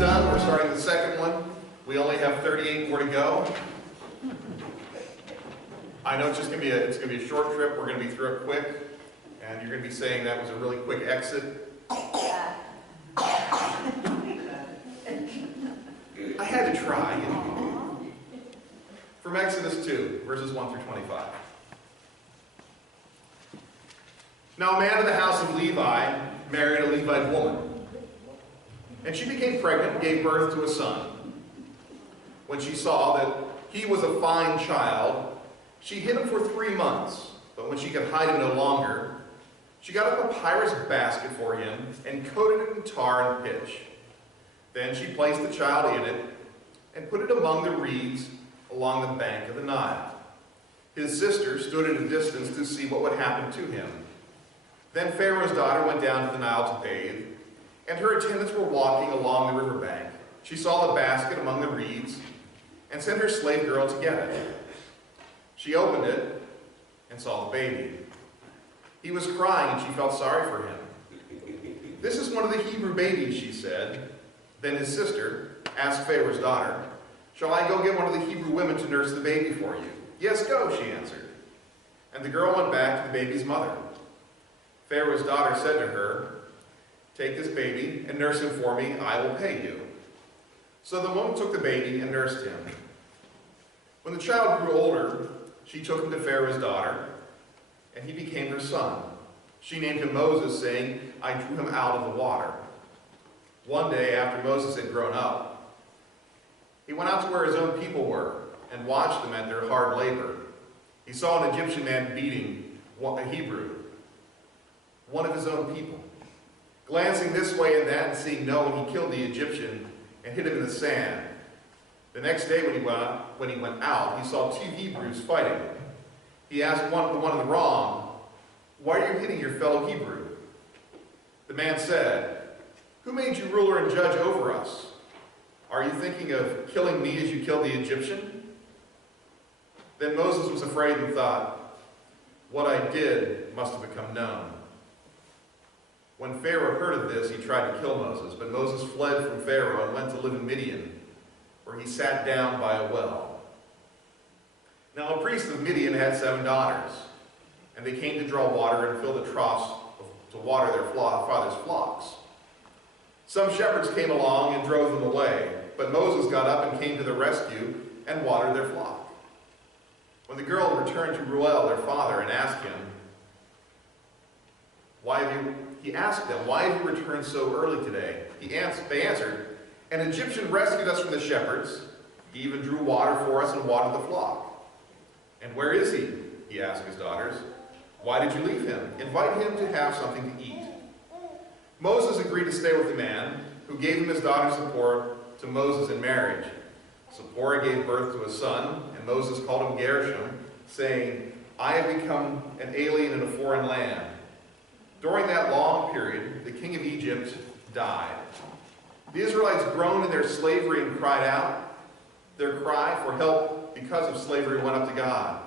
done. We're starting the second one. We only have 38 more to go. I know it's just going to be a short trip. We're going to be through it quick, and you're going to be saying that was a really quick exit. I had to try. You know. From Exodus 2, verses 1 through 25. Now a man of the house of Levi married a Levite woman, and she became pregnant and gave birth to a son. When she saw that he was a fine child, she hid him for 3 months, but when she could hide him no longer, she got a papyrus basket for him and coated it in tar and pitch. Then she placed the child in it and put it among the reeds along the bank of the Nile. His sister stood at a distance to see what would happen to him. Then Pharaoh's daughter went down to the Nile to bathe, and her attendants were walking along the riverbank. She saw the basket among the reeds and sent her slave girl to get it. She opened it and saw the baby. He was crying, and she felt sorry for him. "This is one of the Hebrew babies," she said. Then his sister asked Pharaoh's daughter, "Shall I go get one of the Hebrew women to nurse the baby for you?" "Yes, go," she answered. And the girl went back to the baby's mother. Pharaoh's daughter said to her, "Take this baby and nurse him for me. I will pay you." So the woman took the baby and nursed him. When the child grew older, she took him to Pharaoh's daughter, and he became her son. She named him Moses, saying, "I drew him out of the water." One day, after Moses had grown up, he went out to where his own people were and watched them at their hard labor. He saw an Egyptian man beating a Hebrew, one of his own people. Glancing this way and that and seeing no one, he killed the Egyptian and hid him in the sand. The next day when he went out, he saw 2 Hebrews fighting. He asked the one in the wrong, "Why are you hitting your fellow Hebrew?" The man said, "Who made you ruler and judge over us? Are you thinking of killing me as you killed the Egyptian?" Then Moses was afraid and thought, "What I did must have become known." When Pharaoh heard of this, he tried to kill Moses, but Moses fled from Pharaoh and went to live in Midian, where he sat down by a well. Now a priest of Midian had 7 daughters, and they came to draw water and fill the troughs to water their father's flocks. Some shepherds came along and drove them away, but Moses got up and came to the rescue and watered their flock. When the girl returned to Reuel, their father, and asked him, he asked them, "Why have you returned so early today?" They answered, "An Egyptian rescued us from the shepherds. He even drew water for us and watered the flock." "And where is he?" he asked his daughters. "Why did you leave him? Invite him to have something to eat." Moses agreed to stay with the man, who gave him his daughter Zipporah to Moses in marriage. Zipporah gave birth to a son, and Moses called him Gershom, saying, "I have become an alien in a foreign land." During that long period, the king of Egypt died. The Israelites groaned in their slavery and cried out. Their cry for help because of slavery went up to God.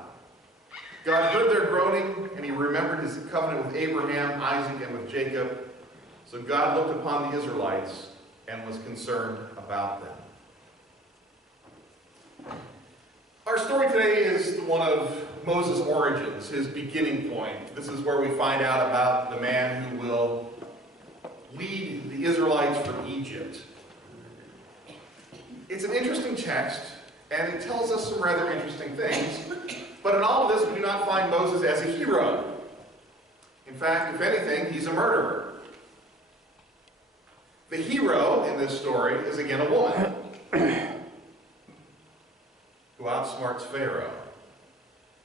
God heard their groaning, and he remembered his covenant with Abraham, Isaac, and with Jacob. So God looked upon the Israelites and was concerned about them. Our story today is one of Moses' origins, his beginning point. This is where we find out about the man who will lead the Israelites from Egypt. It's an interesting text, and it tells us some rather interesting things. But in all of this, we do not find Moses as a hero. In fact, if anything, he's a murderer. The hero in this story is again a woman who outsmarts Pharaoh.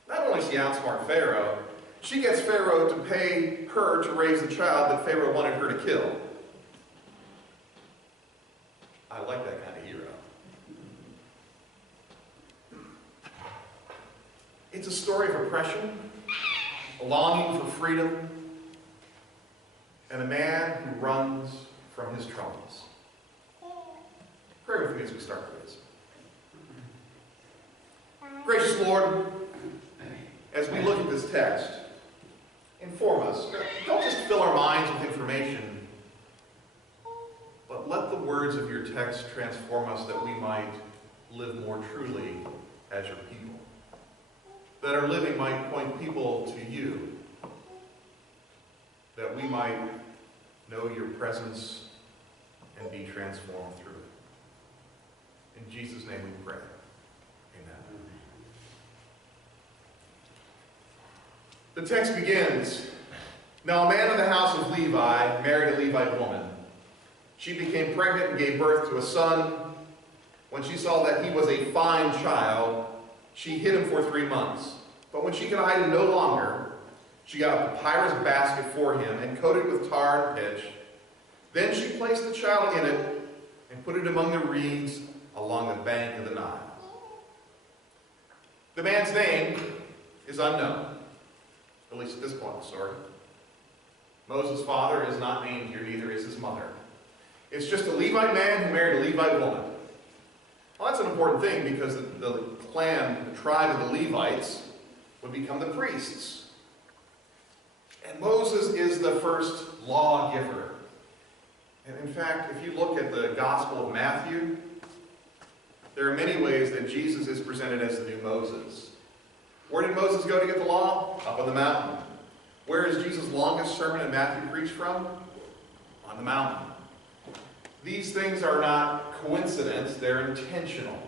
Not only does she outsmart Pharaoh, she gets Pharaoh to pay her to raise the child that Pharaoh wanted her to kill. I like that kind of hero. It's a story of oppression, a longing for freedom, and a man who runs from his troubles. Pray with me as we start this. Gracious Lord, as we look at this text, inform us. Don't just fill our minds with information, but But let the words of your text transform us that we might live more truly as your people. That our living might point people to you. That we might know your presence and be transformed through it. In Jesus' name we pray. Amen. The text begins, "Now a man of the house of Levi married a Levite woman. She became pregnant and gave birth to a son. When she saw that he was a fine child, she hid him for 3 months. But when she could hide him no longer, she got a papyrus basket for him and coated it with tar and pitch. Then she placed the child in it and put it among the reeds along the bank of the Nile." The man's name is unknown, at least at this point in the story. Moses' father is not named here, neither is his mother. It's just a Levite man who married a Levite woman. Well, that's an important thing because the clan, the tribe of the Levites would become the priests. And Moses is the first lawgiver. And in fact, if you look at the Gospel of Matthew, there are many ways that Jesus is presented as the new Moses. Where did Moses go to get the law? Up on the mountain. Where is Jesus' longest sermon in Matthew preached from? On the mountain. These things are not coincidence, they're intentional.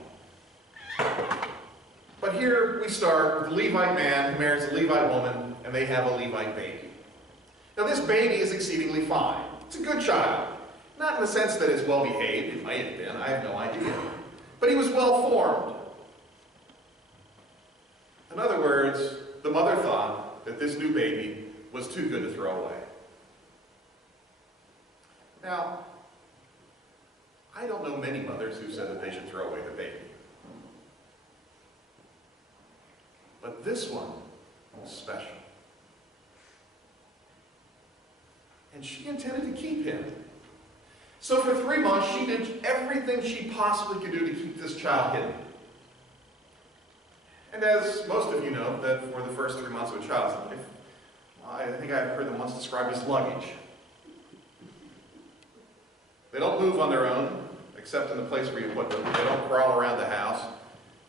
But here we start with a Levite man who marries a Levite woman, and they have a Levite baby. Now this baby is exceedingly fine. It's a good child. Not in the sense that it's well behaved, it might have been, I have no idea. But he was well formed. In other words, the mother thought that this new baby was too good to throw away. Now, I don't know many mothers who said that they should throw away the baby. But this one was special. And she intended to keep him. So for 3 months, she did everything she possibly could do to keep this child hidden. And as most of you know, that for the first 3 months of a child's life, I think I've heard them once described as luggage. They don't move on their own, except in the place where you put them. They don't crawl around the house.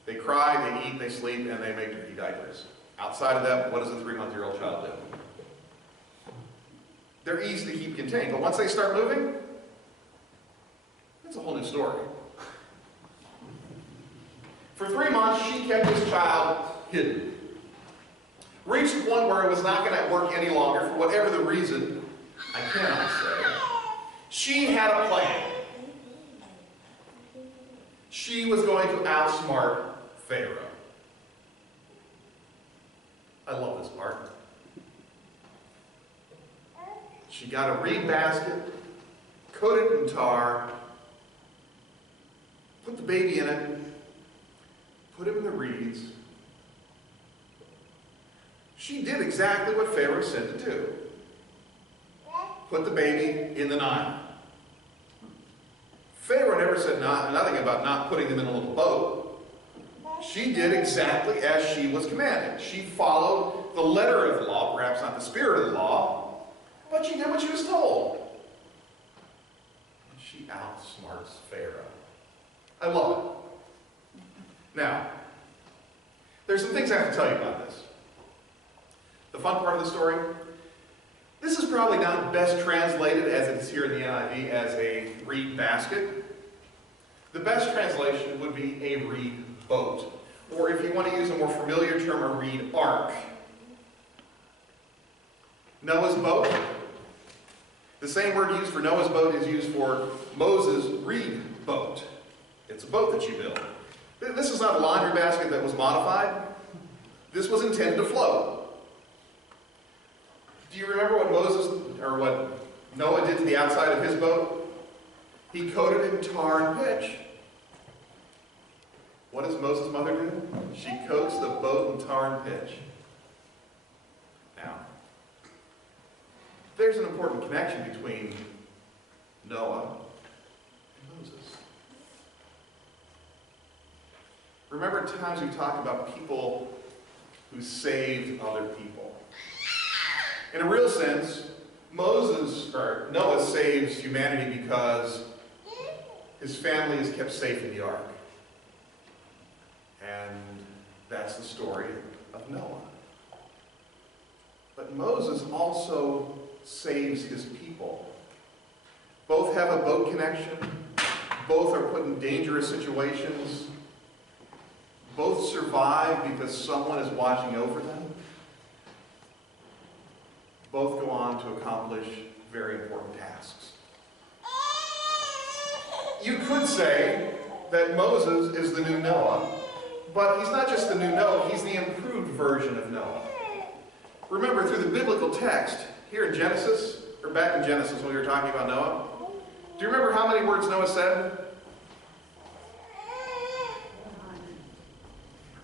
They cry, they eat, they sleep, and they make dirty diapers. Outside of that, what does a 3-month-old child do? They're easy to keep contained, but once they start moving, it's a whole new story. For 3 months, she kept this child hidden. Reached the point where it was not going to work any longer, for whatever the reason, I cannot say. She had a plan. She was going to outsmart Pharaoh. I love this part. She got a reed basket, coated it in tar, put the baby in it, put him in the reeds. She did exactly what Pharaoh said to do. Put the baby in the Nile. Pharaoh never said nothing about not putting them in a little boat. She did exactly as she was commanded. She followed the letter of the law, perhaps not the spirit of the law, but she did what she was told. And she outsmarts Pharaoh. I love it. Now, there's some things I have to tell you about this. The fun part of the story, this is probably not best translated as it is here in the NIV as a reed basket. The best translation would be a reed boat, or if you want to use a more familiar term, a reed ark. Noah's boat, the same word used for Noah's boat is used for Moses' reed boat. It's a boat that you build. This is not a laundry basket that was modified. This was intended to float. Do you remember what what Noah did to the outside of his boat? He coated it in tar and pitch. What does Moses' mother do? She coats the boat in tar and pitch. Now, there's an important connection between Noah and Moses. Remember times we talked about people who saved other people. In a real sense, Noah saves humanity because his family is kept safe in the ark. And that's the story of Noah. But Moses also saves his people. Both have a boat connection. Both are put in dangerous situations. Both survive because someone is watching over them. Both go on to accomplish very important tasks. You could say that Moses is the new Noah, but he's not just the new Noah, he's the improved version of Noah. Remember, through the biblical text, here in Genesis, or back in Genesis when we were talking about Noah, do you remember how many words Noah said?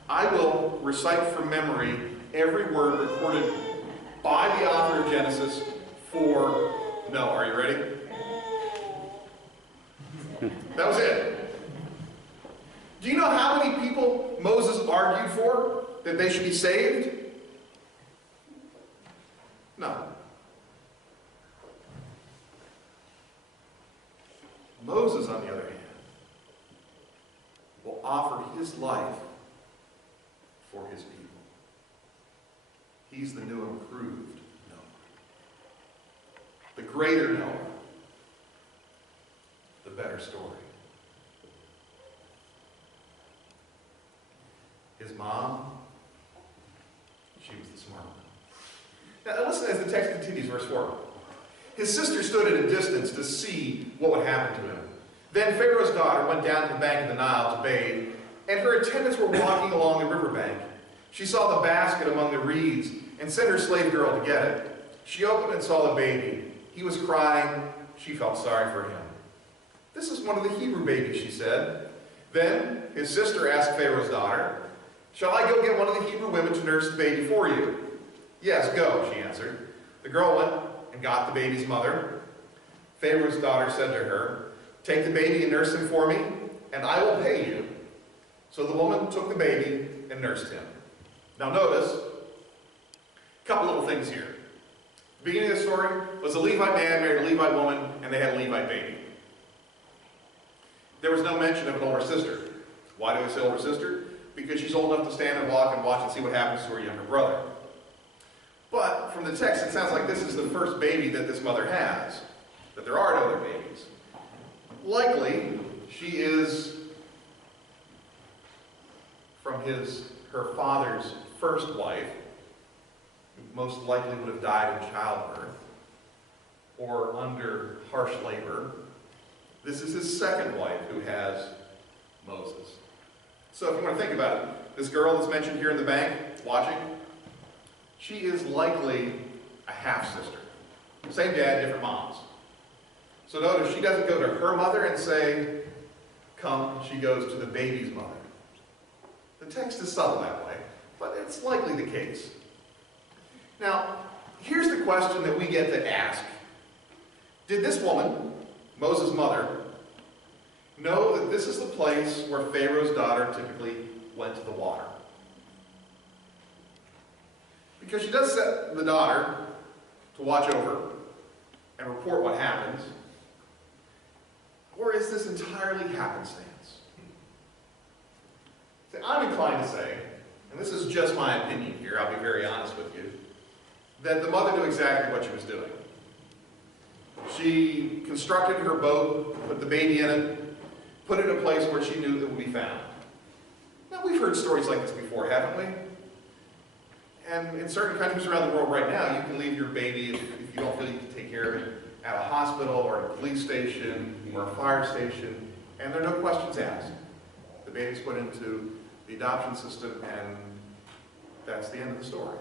I will recite from memory every word recorded by the author of Genesis for Noah. Are you ready? That was it. Do you know how many people Moses argued for that they should be saved? No. Moses, on the other hand, will offer his life for his people. He's the new improved Noah. The greater Noah. The better story. His mom, she was the smart one. Now listen as the text continues, verse 4. His sister stood at a distance to see what would happen to him. Then Pharaoh's daughter went down to the bank of the Nile to bathe, and her attendants were walking along the riverbank. She saw the basket among the reeds and sent her slave girl to get it. She opened and saw the baby. He was crying. She felt sorry for him. This is one of the Hebrew babies, she said. Then his sister asked Pharaoh's daughter, shall I go get one of the Hebrew women to nurse the baby for you? Yes, go, she answered. The girl went and got the baby's mother. Pharaoh's daughter said to her, take the baby and nurse him for me, and I will pay you. So the woman took the baby and nursed him. Now notice, a couple little things here. The beginning of the story was a Levite man married a Levite woman, and they had a Levite baby. There was no mention of an older sister. Why do I say older sister? Because she's old enough to stand and walk and watch and see what happens to her younger brother. But from the text, it sounds like this is the first baby that this mother has, that there are no other babies. Likely, she is from her father's first wife, who most likely would have died in childbirth or under harsh labor. This is his second wife who has Moses. So if you want to think about it, this girl that's mentioned here in the bank, watching, she is likely a half-sister. Same dad, different moms. So notice, she doesn't go to her mother and say, come, she goes to the baby's mother. The text is subtle that way, but it's likely the case. Now, here's the question that we get to ask. Did this woman, Moses' mother, know that this is the place where Pharaoh's daughter typically went to the water? Because she does set the daughter to watch over and report what happens. Or is this entirely happenstance? See, I'm inclined to say, and this is just my opinion here, I'll be very honest with you, that the mother knew exactly what she was doing. She constructed her boat, put the baby in it, put it in a place where she knew it would be found. Now, we've heard stories like this before, haven't we? And in certain countries around the world right now, you can leave your baby, if you don't feel you can take care of it, at a hospital or at a police station or a fire station, and there are no questions asked. The baby's put into the adoption system, and that's the end of the story.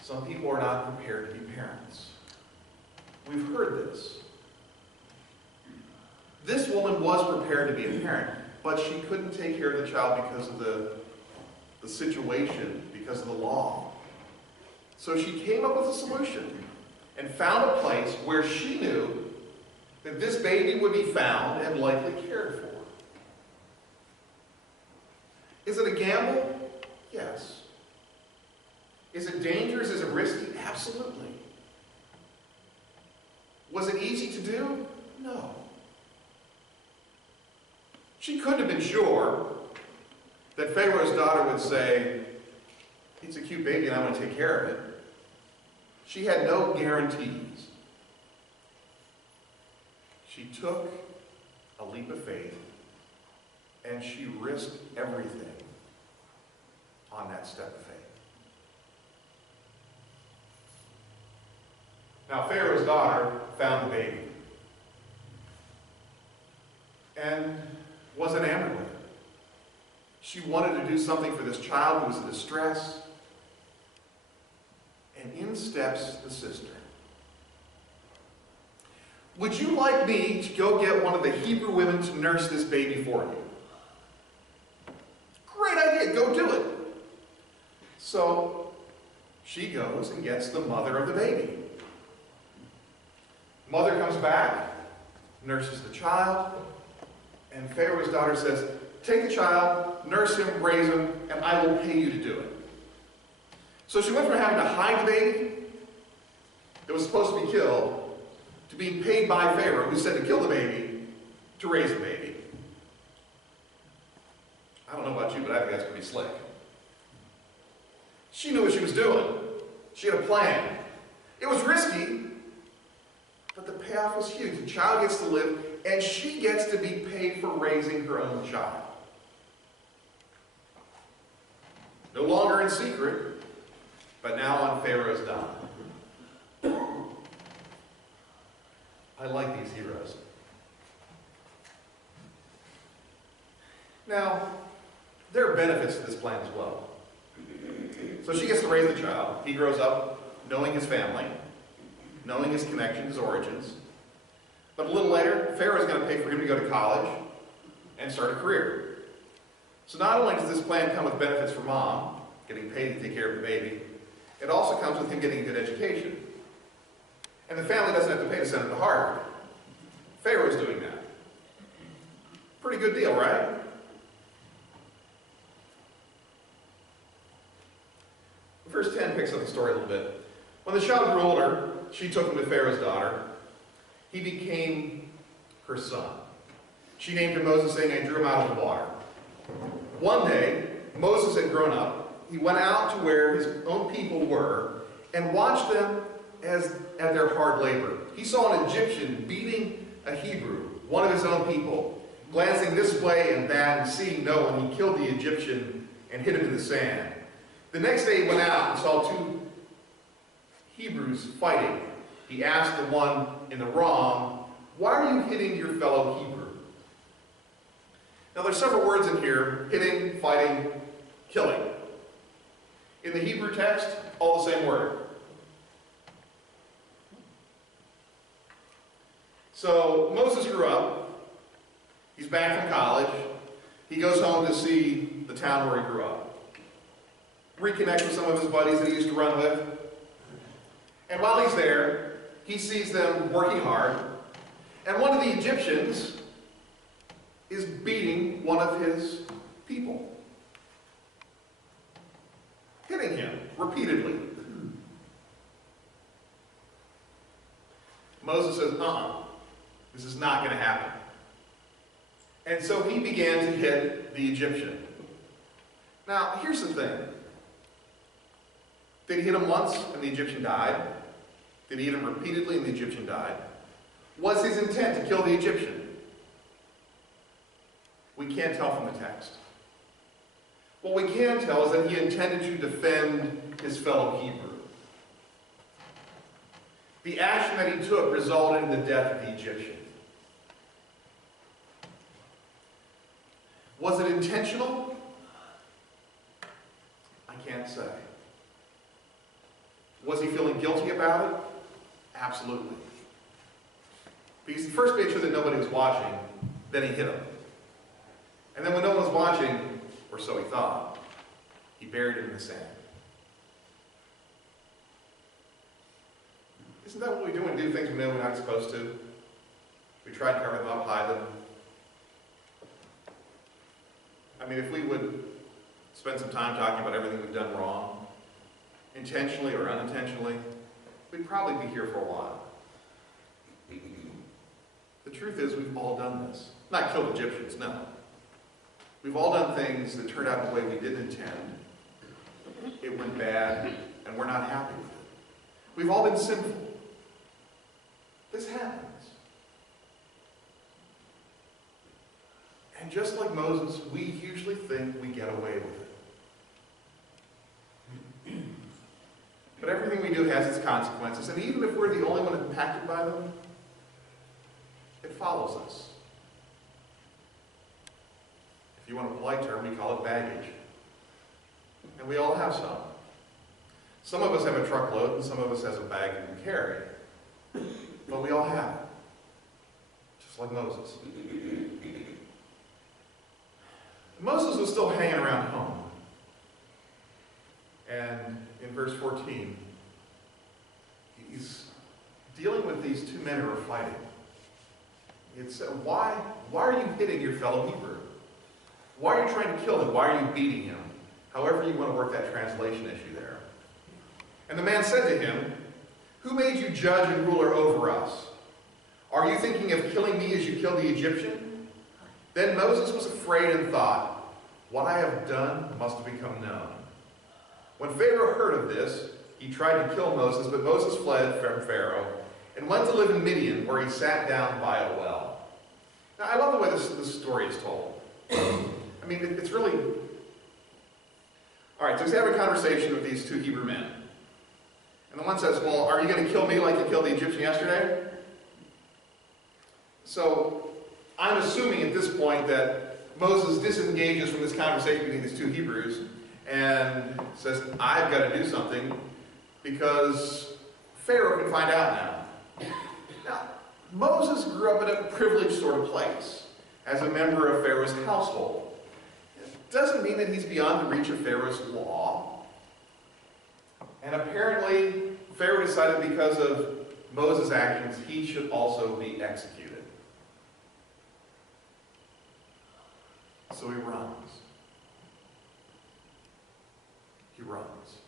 Some people are not prepared to be parents. We've heard this. This woman was prepared to be a parent, but she couldn't take care of the child because of the situation, because of the law. So she came up with a solution and found a place where she knew that this baby would be found and likely cared for. Is it a gamble? Yes. Is it dangerous? Is it risky? Absolutely. Was it easy to do? No. She couldn't have been sure that Pharaoh's daughter would say, it's a cute baby and I'm going to take care of it. She had no guarantees. She took a leap of faith and she risked everything on that step of faith. Now, Pharaoh's daughter found the baby and was enamored with it. She wanted to do something for this child who was in distress. And in steps the sister. Would you like me to go get one of the Hebrew women to nurse this baby for you? Great idea, go do it. So she goes and gets the mother of the baby. Mother comes back, nurses the child, and Pharaoh's daughter says, take the child, nurse him, raise him, and I will pay you to do it. So she went from having to hide the baby that was supposed to be killed to being paid by Pharaoh, who said to kill the baby, to raise the baby. I don't know about you, but I think that's pretty slick. She knew what she was doing. She had a plan. It was risky, but the payoff was huge. The child gets to live, and she gets to be paid for raising her own child. No longer in secret, but now on Pharaoh's dime. I like these heroes. Now, there are benefits to this plan as well. So she gets to raise the child. He grows up knowing his family, knowing his connection, his origins. But a little later, Pharaoh is going to pay for him to go to college and start a career. So not only does this plan come with benefits for mom, getting paid to take care of the baby, it also comes with him getting a good education. And the family doesn't have to pay to send him to Harvard. Pharaoh's doing that. Pretty good deal, right? Verse 10 picks up the story a little bit. When the child grew older, she took him to Pharaoh's daughter. He became her son. She named him Moses, saying, I drew him out of the water. One day, Moses had grown up. He went out to where his own people were and watched them at their hard labor. He saw an Egyptian beating a Hebrew, one of his own people. Glancing this way and that and seeing no one, he killed the Egyptian and hid him in the sand. The next day he went out and saw two Hebrews fighting. He asked the one in the wrong, why are you hitting your fellow Hebrew? Now there's several words in here: hitting, fighting, killing. In the Hebrew text, all the same word. So Moses grew up. He's back from college. He goes home to see the town where he grew up. Reconnect with some of his buddies that he used to run with. And while he's there, he sees them working hard. And one of the Egyptians is beating one of his people. Hitting him repeatedly. Moses says, this is not going to happen. And so he began to hit the Egyptian. Now, here's the thing. Did he hit him once and the Egyptian died? Did he hit him repeatedly and the Egyptian died? Was his intent to kill the Egyptian? We can't tell from the text. What we can tell is that he intended to defend his fellow Hebrew. The action that he took resulted in the death of the Egyptian. Was it intentional? I can't say. Was he feeling guilty about it? Absolutely. Because he first made sure that nobody was watching, then he hit him. And then when no one was watching, or so he thought, he buried him in the sand. Isn't that what we do when we do things we know we're not supposed to? We try to cover them up, hide them. I mean, if we would spend some time talking about everything we've done wrong, intentionally or unintentionally, we'd probably be here for a while. The truth is, we've all done this. Not killed Egyptians, no. We've all done things that turned out the way we didn't intend. It went bad, and we're not happy with it. We've all been sinful. This happens. And just like Moses, we usually think we get away with it. But everything we do has its consequences, and even if we're the only one impacted by them, it follows us. If you want a polite term, we call it baggage. And we all have some. Some of us have a truckload, and some of us has a bag we can carry. But we all have it. Just like Moses. Moses was still hanging around home. And in verse 14, he's dealing with these two men who are fighting. It's why are you hitting your fellow Hebrew? Why are you trying to kill him? Why are you beating him? However you want to work that translation issue there. And the man said to him, "Who made you judge and ruler over us? Are you thinking of killing me as you killed the Egyptian?" Then Moses was afraid and thought, "What I have done must have become known." When Pharaoh heard of this, he tried to kill Moses, but Moses fled from Pharaoh and went to live in Midian, where he sat down by a well. Now, I love the way this story is told. I mean, it's really... All right, so he's having a conversation with these two Hebrew men. And the one says, "Well, are you going to kill me like you killed the Egyptian yesterday?" So, I'm assuming at this point that Moses disengages from this conversation between these two Hebrews and says, "I've got to do something because Pharaoh can find out now." Now, Moses grew up in a privileged sort of place as a member of Pharaoh's household. It doesn't mean that he's beyond the reach of Pharaoh's law. And apparently, Pharaoh decided because of Moses' actions, he should also be executed. So he runs. He runs.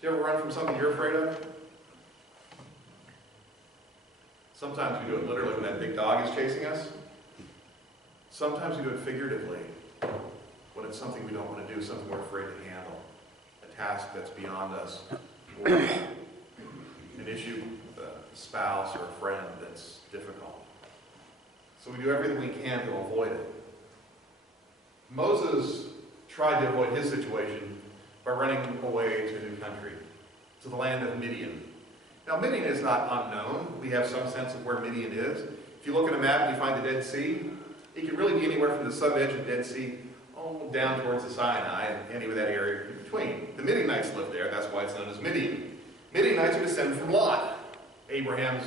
Do you ever run from something you're afraid of? Sometimes we do it literally when that big dog is chasing us. Sometimes we do it figuratively when it's something we don't want to do, something we're afraid to handle, a task that's beyond us, or an issue with a spouse or a friend that's difficult. So we do everything we can to avoid it. Moses tried to avoid his situation by running away to a new country, to the land of Midian. Now, Midian is not unknown. We have some sense of where Midian is. If you look at a map and you find the Dead Sea, it can really be anywhere from the southern edge of the Dead Sea down towards the Sinai and any of that area in between. The Midianites lived there. That's why it's known as Midian. Midianites are descended from Lot, Abraham's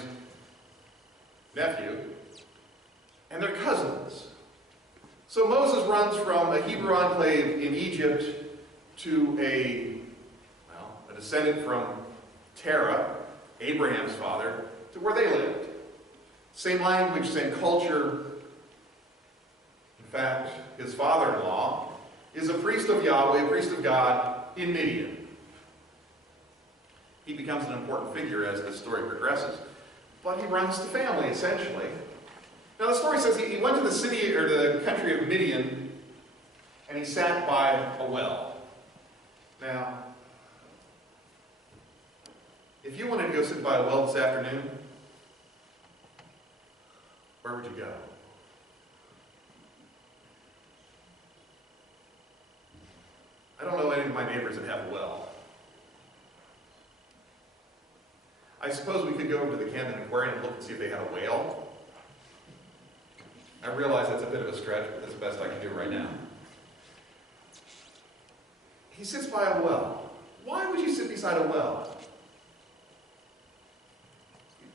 nephew, and they're cousins. So Moses runs from a Hebrew enclave in Egypt to a descendant from Terah, Abraham's father, to where they lived. Same language, same culture. In fact, his father-in-law is a priest of Yahweh, a priest of God in Midian. He becomes an important figure as this story progresses. But he runs to family, essentially. Now, the story says he went to the city, or the country of Midian, and he sat by a well. Now, if you wanted to go sit by a well this afternoon, where would you go? I don't know any of my neighbors that have a well. I suppose we could go over to the Camden Aquarium and look and see if they had a whale. I realize that's a bit of a stretch, but that's the best I can do right now. He sits by a well. Why would you sit beside a well?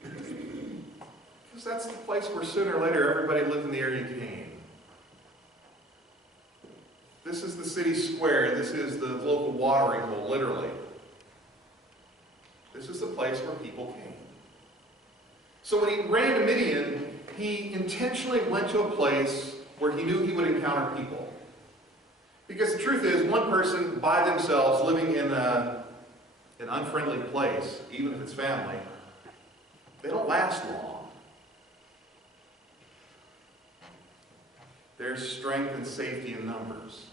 Because that's the place where sooner or later everybody lived in the area came. This is the city square. This is the local watering hole, literally. This is the place where people came. So when he ran to Midian, he intentionally went to a place where he knew he would encounter people. Because the truth is, one person by themselves living in an unfriendly place, even if it's family, they don't last long. There's strength and safety in numbers.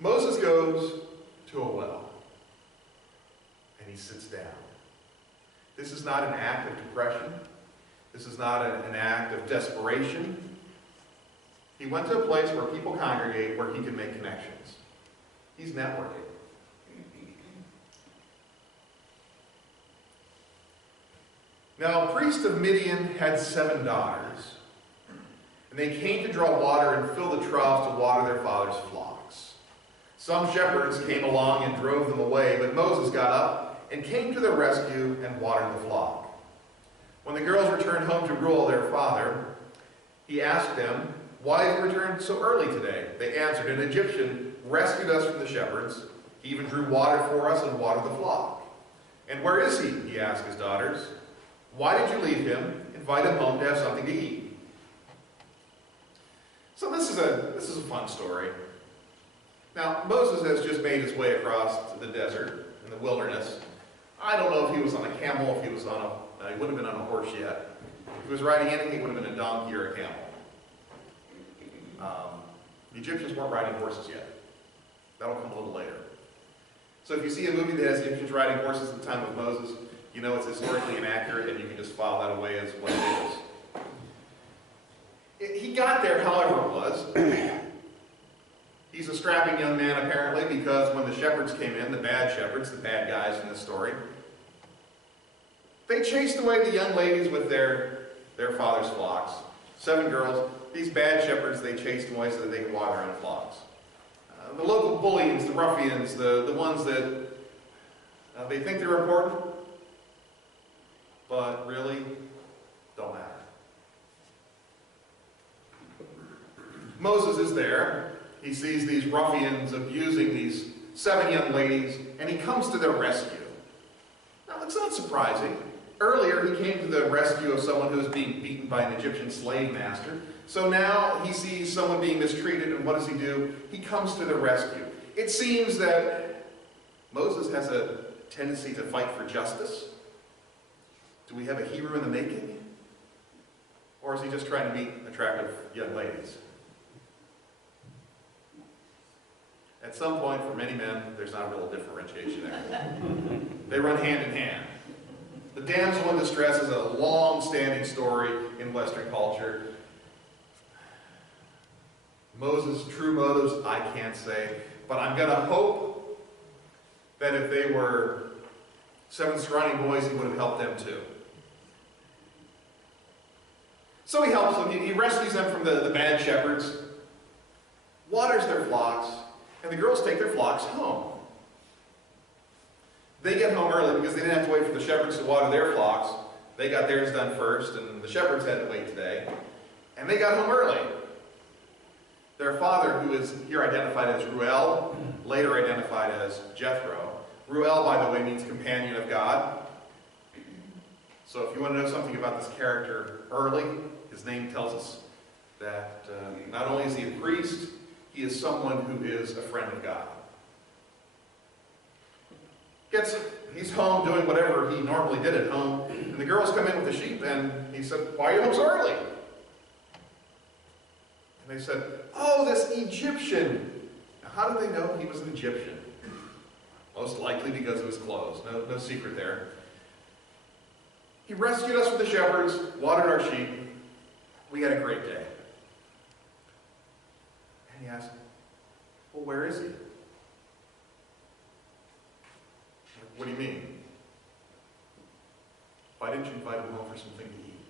Moses goes to a well, and he sits down. This is not an act of depression. This is not an act of desperation. He went to a place where people congregate, where he can make connections. He's networking. Now, a priest of Midian had 7 daughters, and they came to draw water and fill the troughs to water their father's flocks. Some shepherds came along and drove them away, but Moses got up and came to their rescue and watered the flock. When the girls returned home to Reuel, their father, he asked them, "Why have you returned so early today?" They answered, "An Egyptian rescued us from the shepherds. He even drew water for us and watered the flock." "And where is he?" he asked his daughters. "Why did you leave him? Invite him home to have something to eat." So this is a fun story. Now, Moses has just made his way across the desert in the wilderness. I don't know if he was on a camel, if he was on he wouldn't have been on a horse yet. If he was riding anything, it would have been a donkey or a camel. The Egyptians weren't riding horses yet. That'll come a little later. So if you see a movie that has Egyptians riding horses at the time of Moses, you know it's historically inaccurate, and you can just file that away as what it is. He got there however it was. He's a strapping young man apparently, because when the shepherds came in, the bad shepherds, the bad guys in this story, they chased away the young ladies with their father's flocks. 7 girls. These bad shepherds, they chased them away so that they could water their own flocks. The local bullies, the ruffians, the ones that they think they're important, but really don't matter. Moses is there. He sees these ruffians abusing these 7 young ladies, and he comes to their rescue. Now, that's not surprising. Earlier, he came to the rescue of someone who was being beaten by an Egyptian slave master. So now he sees someone being mistreated, and what does he do? He comes to the rescue. It seems that Moses has a tendency to fight for justice. Do we have a hero in the making? Or is he just trying to meet attractive young ladies? At some point, for many men, there's not a real differentiation there. They run hand in hand. The damsel in distress is a long-standing story in Western culture. Moses' true motives, I can't say, but I'm going to hope that if they were 7 surrounding boys, he would have helped them too. So he helps them. He rescues them from the bad shepherds, waters their flocks, and the girls take their flocks home. They get home early because they didn't have to wait for the shepherds to water their flocks. They got theirs done first, and the shepherds had to wait today. And they got home early. Their father, who is here identified as Reuel, later identified as Jethro. Reuel, by the way, means companion of God. So if you want to know something about this character early, his name tells us that not only is he a priest, he is someone who is a friend of God. He's home doing whatever he normally did at home, and the girls come in with the sheep, and he said, "Why are you home so early?" And they said, "Oh, this Egyptian." Now, how did they know he was an Egyptian? Most likely because of his clothes. No secret there. He rescued us from the shepherds, watered our sheep. We had a great day. And he asked, "Well, where is he?" What do you mean? Why didn't you invite him home for something to eat?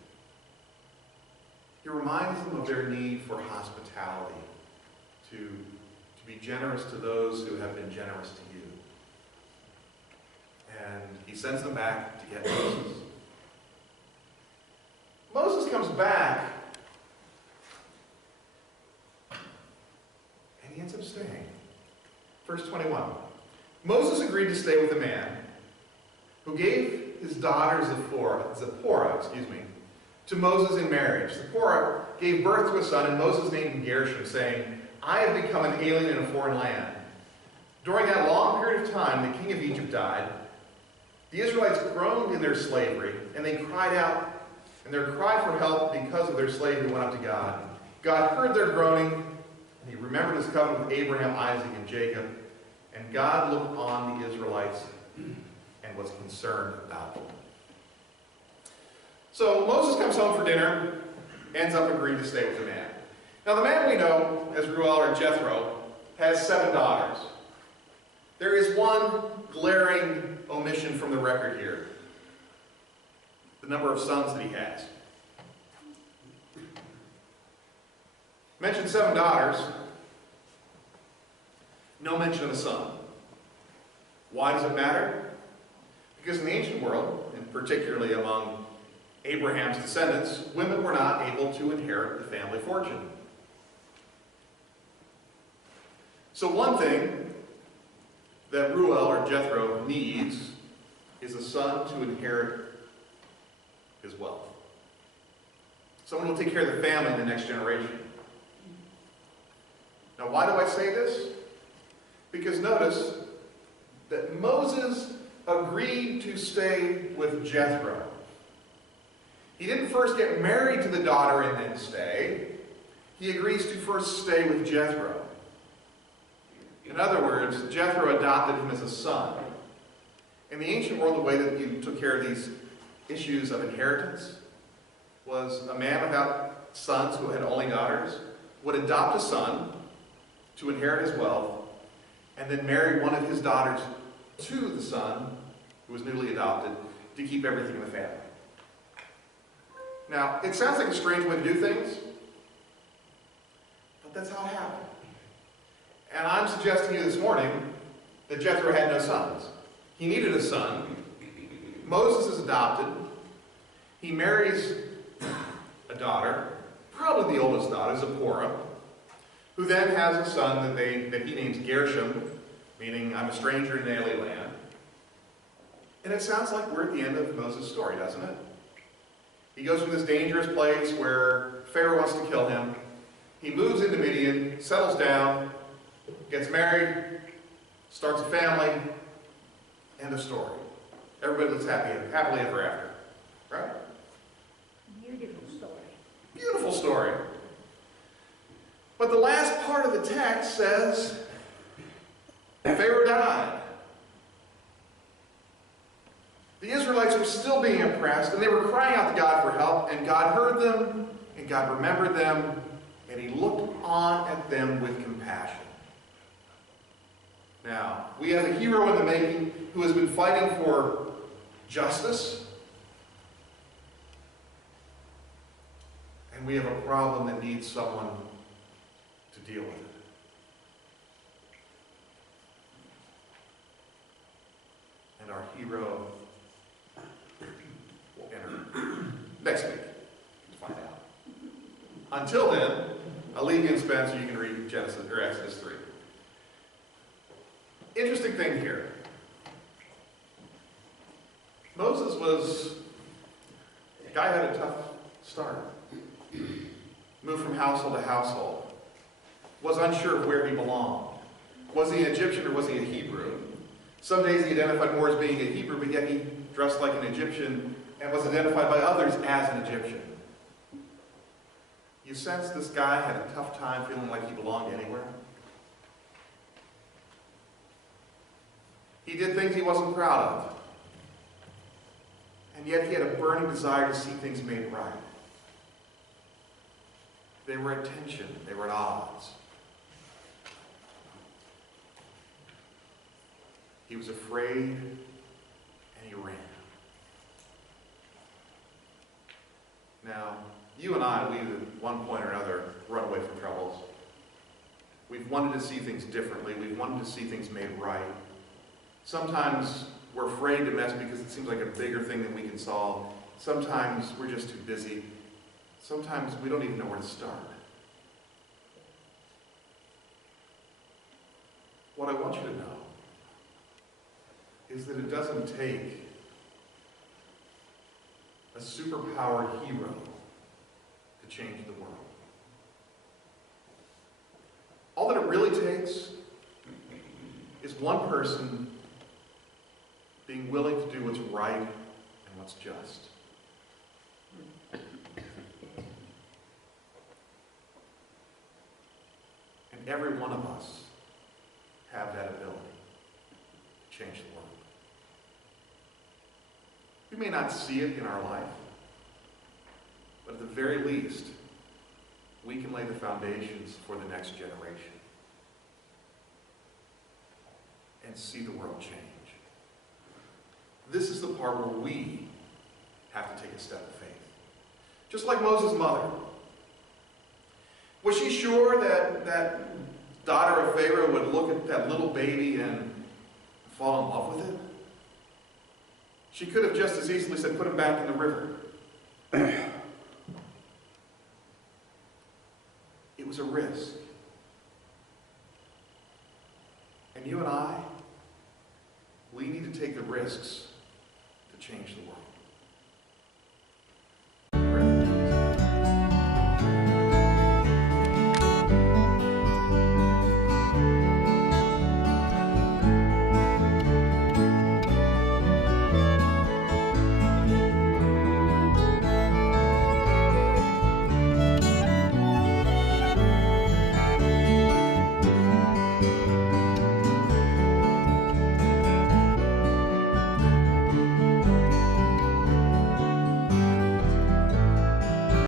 He reminds them of their need for hospitality, to be generous to those who have been generous to you. And he sends them back to get Moses. Moses comes back, and he ends up staying. Verse 21. Moses agreed to stay with the man who gave his daughter Zipporah, to Moses in marriage. Zipporah gave birth to a son, and Moses named him Gershom, saying, "I have become an alien in a foreign land." During that long period of time, the king of Egypt died. The Israelites groaned in their slavery, and they cried out, and their cry for help because of their slavery went up to God. God heard their groaning, and he remembered his covenant with Abraham, Isaac, and Jacob. And God looked on the Israelites and was concerned about them. So Moses comes home for dinner, ends up agreeing to stay with the man. Now the man we know as Reuel or Jethro has 7 daughters. There is one glaring omission from the record here. The number of sons that he has. Mentioned 7 daughters. No mention of a son. Why does it matter? Because in the ancient world, and particularly among Abraham's descendants, women were not able to inherit the family fortune. So one thing that Reuel or Jethro needs is a son to inherit his wealth. Someone who will take care of the family in the next generation. Now, why do I say this? Because notice that Moses agreed to stay with Jethro. He didn't first get married to the daughter and then stay. He agrees to first stay with Jethro. In other words, Jethro adopted him as a son. In the ancient world, the way that you took care of these issues of inheritance was a man without sons who had only daughters would adopt a son to inherit his wealth and then marry one of his daughters to the son who was newly adopted to keep everything in the family. Now, it sounds like a strange way to do things, but that's how it happened. And I'm suggesting to you this morning that Jethro had no sons. He needed a son. Moses is adopted. He marries a daughter, probably the oldest daughter, Zipporah, who then has a son that he names Gershom, meaning I'm a stranger in an alien land. And it sounds like we're at the end of Moses' story, doesn't it? He goes from this dangerous place where Pharaoh wants to kill him. He moves into Midian, settles down, gets married, starts a family, end of story. Everybody lives happily ever after. Right? Beautiful story. Beautiful story. But the last part of the text says, Pharaoh died. The Israelites were still being oppressed, and they were crying out to God for help, and God heard them, and God remembered them, and he looked on at them with compassion. Now, we have a hero in the making who has been fighting for justice, and we have a problem that needs someone to deal with it. And our hero will enter next week to find out. Until then, I'll leave you in suspense so you can read Genesis or Exodus 3. Interesting thing here. Moses was a guy who had a tough start. Moved from household to household. Was unsure of where he belonged. Was he an Egyptian or was he a Hebrew? Some days he identified more as being a Hebrew, but yet he dressed like an Egyptian and was identified by others as an Egyptian. You sense this guy had a tough time feeling like he belonged anywhere? He did things he wasn't proud of. And yet he had a burning desire to see things made right. They were at tension. They were at odds. He was afraid, and he ran. Now, you and I, we at one point or another run away from troubles. We've wanted to see things differently. We've wanted to see things made right. Sometimes we're afraid to mess because it seems like a bigger thing than we can solve. Sometimes we're just too busy. Sometimes we don't even know where to start. What I want you to know is that it doesn't take a superpowered hero to change the world. All that it really takes is one person being willing to do what's right and what's just. every one of us have that ability to change the world. We may not see it in our life, but at the very least, we can lay the foundations for the next generation and see the world change. This is the part where we have to take a step of faith. Just like Moses' mother. Was she sure that daughter of Pharaoh would look at that little baby and fall in love with it? She could have just as easily said, put him back in the river. It was a risk. And you and I, we need to take the risks to change the world.